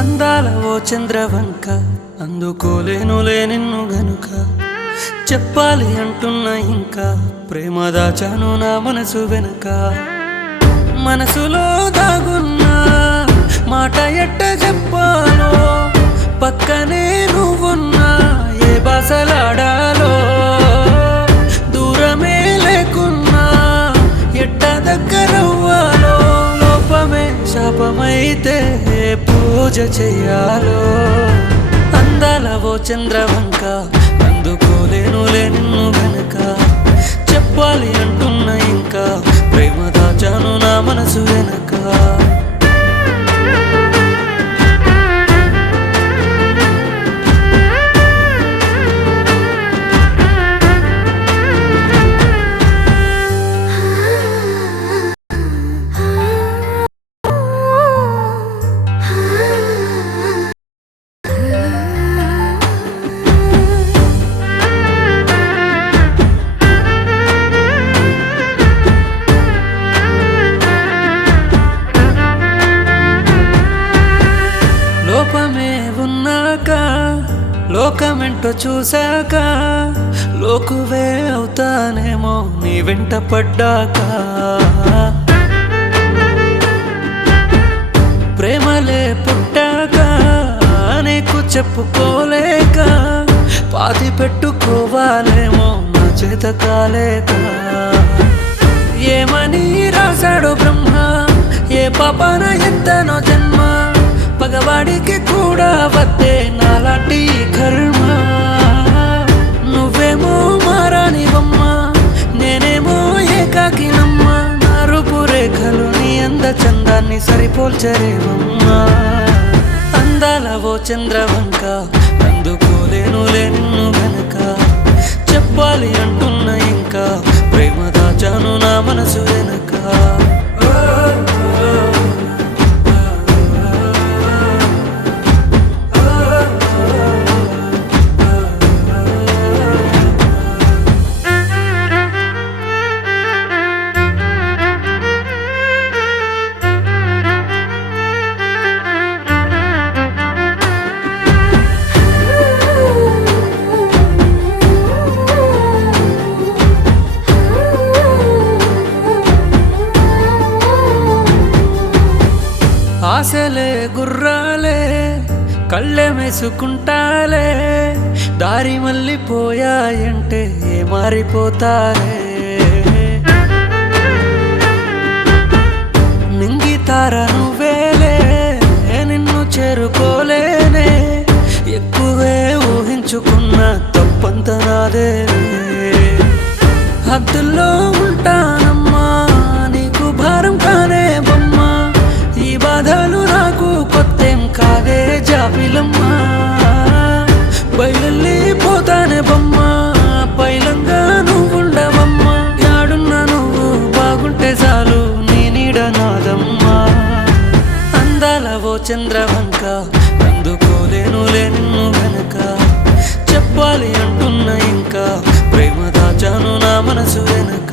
అందాల ఓ చంద్రవంక అందుకోలేనులే నిన్ను గనుక చెప్పాలి అంటున్నా ఇంకా ప్రేమ దాచాను నా మనసు వెనుక మనసులో దాగున్నా మాట ఎట్ట చెప్పాలో పక్కనే నువ్వున్నా ఏ భాషలాడాలో దూరమే లేకున్నా ఎట్ట దగ్గరవ్వాలో లోపమే శాపమైతే పూజ చెయ్యాలో అందాల ఓ చంద్రవంక అందుకోలేనులే నిన్ను గనుక చెప్పాలి అంటున్నా ఇంకా ప్రేమ దాచాను నా మనసు వెనుక లోపమే ఉన్నాక లోకమెంటో చూశాక లోకువే అవుతానేమో నీ వెంట పడ్డాక ప్రేమలే పుట్టాక నీకు చెప్పుకోలేక పాతి పెట్టుకోవాలేమో నా చేత కాలేక ఏమని రాశాడో బ్రహ్మ ఏ పాపాన ఎంతనో జన్మ పగవాడికి కూడా వద్దే నాలాంటి కర్మ నువ్వేమో మారానివమ్మ నేనేమో ఏకాకినమ్మ నా రూపు రేఖలు నీ అంద చందాన్ని సరిపోల్చరేవమ్మా అందాల ఓ చంద్రవంక అందుకోలేనులే నిన్ను గనుక చెప్పాలి అంటున్నా ఇంకా ప్రేమ దాచాను నా మనసు వెనుక ఆశలే గుర్రాలే కళ్ళె మెసుకుంటాలే దారి మళ్ళీపోయాయంటే మారిపోతారే మింగితార నువ్వేలే నిన్ను చేరుకోలేనే ఎక్కువే ఊహించుకున్న తప్పంత నాదే హద్దుల్లో ఉంటానమ్మా నీకు భారం కానే బొమ్మ ఈ బాధలు నాకు కొత్తేం కాదే జాబిలమ్మా బయలుపోతానే బొమ్మ పైలంగా నువ్వుండవమ్మా యాడున్నా నువ్వు బాగుంటే చాలు నీ నీడ నాదమ్మా అందాల ఓ చంద్రవంక అందుకోలేనులే నిన్ను గనుక చెప్పాలి అంటున్నా ఇంకా ప్రేమ దాచాను నా మనసు వెనుక